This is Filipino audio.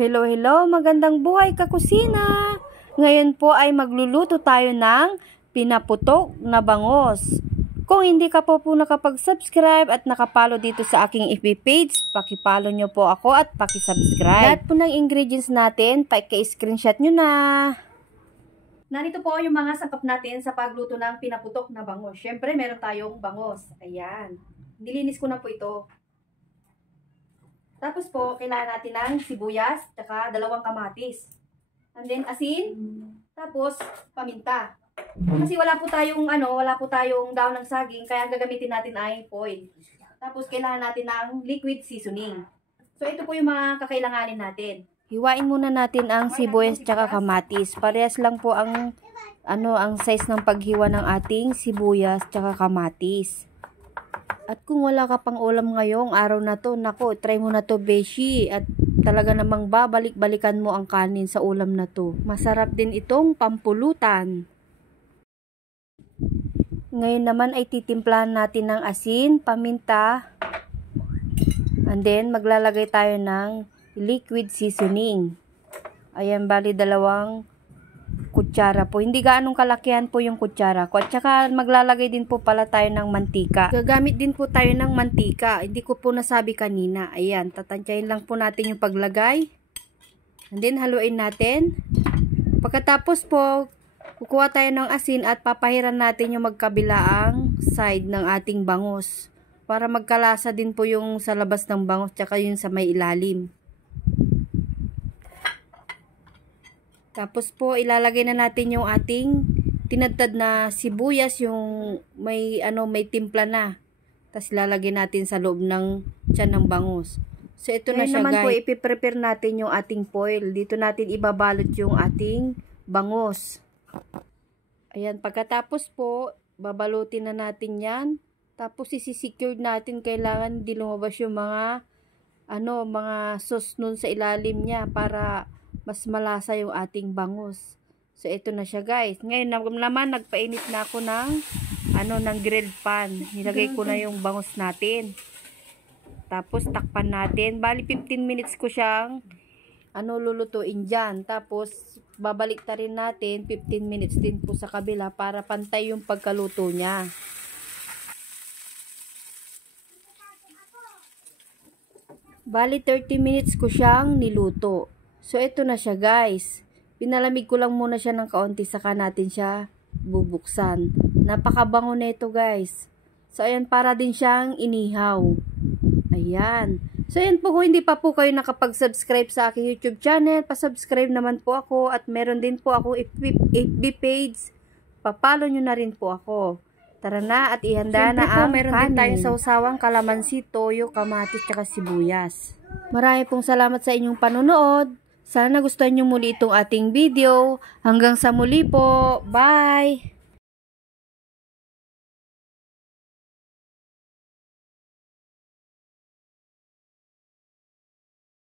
Hello, hello! Magandang buhay kakusina! Ngayon po ay magluluto tayo ng pinaputok na bangos. Kung hindi ka po nakapag-subscribe at nakapalo dito sa aking FB page, pakipalo nyo po ako at pakisubscribe. Lahat po ng ingredients natin, paki-screenshot nyo na. Narito po yung mga sakap natin sa pagluto ng pinaputok na bangos. Syempre, meron tayong bangos. Ayan. Nilinis ko na po ito. Tapos po, kailangan natin ng sibuyas, tsaka 2 kamatis. And then asin, tapos paminta. Kasi wala po tayong daon ng saging, kaya ang gagamitin natin ay foil. Tapos kailangan natin ng liquid seasoning. So ito po yung mga kakailanganin natin. Hiwain muna natin ang sibuyas tsaka kamatis. Parehas lang po ang size ng paghiwa ng ating sibuyas tsaka kamatis. At kung wala ka pang ulam ngayong araw na to, nako, try mo na to, beshi. At talaga namang babalik-balikan mo ang kanin sa ulam na to. Masarap din itong pampulutan. Ngayon naman ay titimplahan natin ng asin, paminta. And then maglalagay tayo ng liquid seasoning. Ayan, bali 2 kutsara po. Hindi gaanong kalakihan po yung kutsara ko. At saka maglalagay din po pala tayo ng mantika. Gagamit din po tayo ng mantika. Hindi ko po nasabi kanina. Ayan, tatansyahin lang po natin yung paglagay. And then haluin natin. Pagkatapos po, kukuha tayo ng asin at papahiran natin yung magkabilaang side ng ating bangos. Para magkalasa din po yung sa labas ng bangos tsaka yung sa may ilalim. Tapos po, ilalagay na natin yung ating tinadtad na sibuyas, yung may timpla na. Tapos ilalagay natin sa loob ng tiyan ng bangus. So ito na siya, naman guys. Po, ipiprepare natin yung ating foil. Dito natin ibabalot yung ating bangus. Ayan, pagkatapos po, babalutin na natin yan. Tapos isi-secure natin, kailangan di lumabas yung mga sauce nun sa ilalim niya para mas malasa yung ating bangus. So ito na siya, guys. Ngayon naman nagpainit na ako ng grilled pan. Nilagay ko na yung bangus natin. Tapos takpan natin. Bali 15 minutes ko siyang lulutuin diyan. Tapos babalik ta rin natin 15 minutes din po sa kabila para pantay yung pagkaluto niya. Bali 30 minutes ko siyang niluto. So, ito na siya, guys. Pinalamig ko lang muna siya ng kaunti, saka natin siya bubuksan. Napakabango nito, guys. So, ayan, para din siyang inihaw. Ayan. So, ayan po, kung hindi pa po kayo nakapag-subscribe sa aking YouTube channel, pa-subscribe naman po ako. At meron din po ako FB page. Papalo nyo na rin po ako. Tara na at ihanda na ang meron kanin. Din tayong sausawang kalamansi, toyo, kamatis, tsaka sibuyas. Marami pong salamat sa inyong panonood. Sana nagustuhan nyo muli itong ating video. Hanggang sa muli po. Bye!